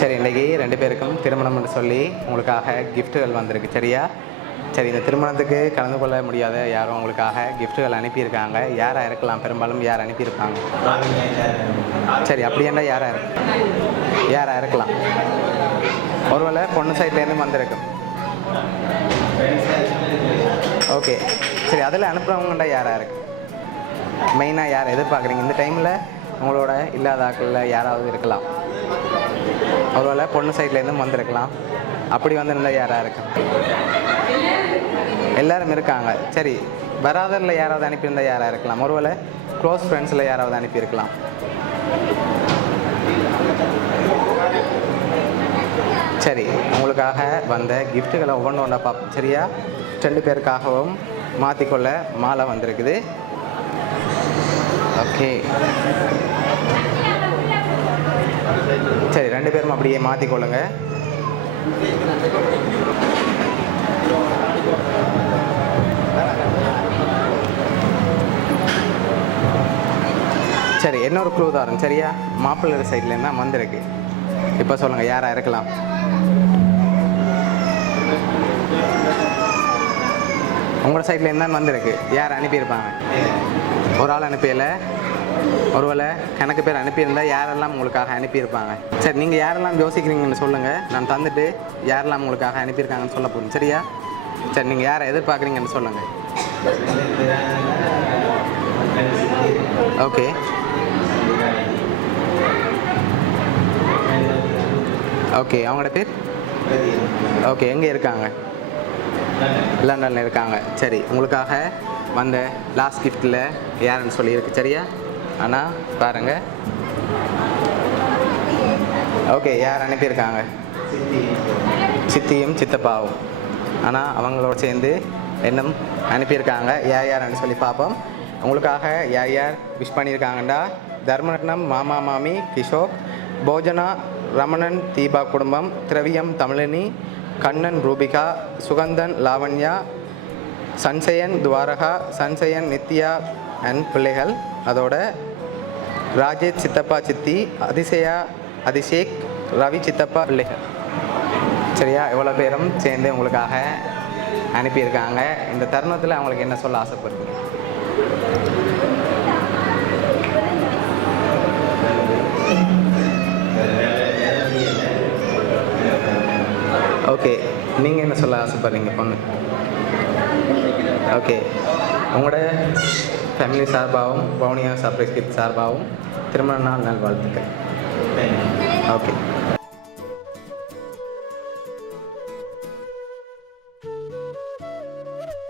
சரி, இன்றைக்கி 2 பேருக்கும் திருமணம்னு சொல்லி உங்களுக்காக கிஃப்ட்டுகள் வந்திருக்கு. சரியா? சரி, இந்த திருமணத்துக்கு கலந்து கொள்ள முடியாத யாரும் உங்களுக்காக கிஃப்ட்டுகள் அனுப்பியிருக்காங்க. யாராக இருக்கலாம்? பெரும்பாலும் யார் அனுப்பியிருப்பாங்க? சரி, அப்படியாண்டா யாராக இருக்கலாம்? ஒருவேளை பொண்ணு சைட்லேருந்து வந்திருக்கும். ஓகே, சரி, அதில் அனுப்புகிறவங்கண்டா யாராக இருக்கு? மெயினாக யாரை எதிர்பார்க்குறீங்க? இந்த டைமில் உங்களோட இல்லாத ஆட்களில் யாராவது இருக்கலாம். ஒருவேளை பொண்ணு சைட்லேருந்து வந்திருக்கலாம். அப்படி வந்திருந்தால் யாராக இருக்கு? எல்லோரும் இருக்காங்க. சரி, வராதரில் யாராவது அனுப்பியிருந்தால் யாராக இருக்கலாம்? ஒருவேளை க்ளோஸ் ஃப்ரெண்ட்ஸில் யாராவது அனுப்பியிருக்கலாம். சரி, உங்களுக்காக வந்த கிஃப்ட்டுகளை ஒவ்வொன்று ஒன்றா பார்ப்போம். சரியா? 2 பேருக்காகவும் மாற்றிக்கொள்ள மாலை வந்திருக்குது. ஓகே, சரி, 2 பேரும் அப்படியே மாற்றிக்கொள்ளுங்க. சரி, இன்னொரு க்ளூ தாரும். சரியா? மாப்பிள்ளை சைட்லேருந்து தான் வந்திருக்கு. இப்போ சொல்லுங்கள், யாராக இருக்கலாம்? உங்களோட சைட்லேருந்து தான் வந்திருக்கு. யார் அனுப்பியிருப்பாங்க? ஒரு ஆள் அனுப்பியலை. ஒருவேளை கணக்கு பேர் அனுப்பியிருந்தால் யாரெல்லாம் உங்களுக்காக அனுப்பியிருப்பாங்க? சரி, நீங்கள் யாரெல்லாம் யோசிக்கிறீங்கன்னு சொல்லுங்கள். நான் தந்துட்டு யாரெல்லாம் உங்களுக்காக அனுப்பியிருக்காங்கன்னு சொல்ல போகிறேன். சரியா? சரி, நீங்கள் யாரை எதிர்பார்க்குறீங்கன்னு சொல்லுங்கள். ஓகே, ஓகே, அவங்களோட பேர்? ஓகே, எங்கே இருக்காங்க? லண்டனில் இருக்காங்க. சரி, உங்களுக்காக வந்த லாஸ்ட் கிஃப்ட்டில் யாருன்னு சொல்லியிருக்கு. சரியா? ஆனால் பாருங்கள். ஓகே, யார் அனுப்பியிருக்காங்க? சித்தியும் சித்தப்பாவும். ஆனால் அவங்களோட சேர்ந்து இன்னும் அனுப்பியிருக்காங்க. யாருன்னு சொல்லி பார்ப்போம். உங்களுக்காக யார் விஷ் பண்ணியிருக்காங்கண்டா, தர்மரட்னம் மாமா மாமி கிஷோக், போஜனா ரமணன் தீபா குடும்பம், திரவியம் தமிழினி, கண்ணன் ரூபிகா, சுகந்தன் லாவண்யா, சன்சயன் துவாரகா, சன்சயன் நித்யா அண்ட் பிள்ளைகள், அதோட ராஜேஷ் சித்தப்பா சித்தி, அதிசயா அதிஷேக், ரவி சித்தப்பா பிள்ளைகள். சரியா? எவ்வளோ பேரும் சேர்ந்து உங்களுக்காக அனுப்பியிருக்காங்க. இந்த தருணத்தில் அவங்களுக்கு என்ன சொல்ல ஆசைப்படுறீங்க? ஓகே, நீங்கள் என்ன சொல்ல ஆசைப்படுறீங்க பொண்ணு? ஓகே, உங்களோட ஃபேமிலி சார்பாகவும் வவுனியா சர்ப்ரைஸ் கிஃப்ட் சார்பாகவும் திருமண நாள் நல்வாழ்த்துக்கள். ஓகே.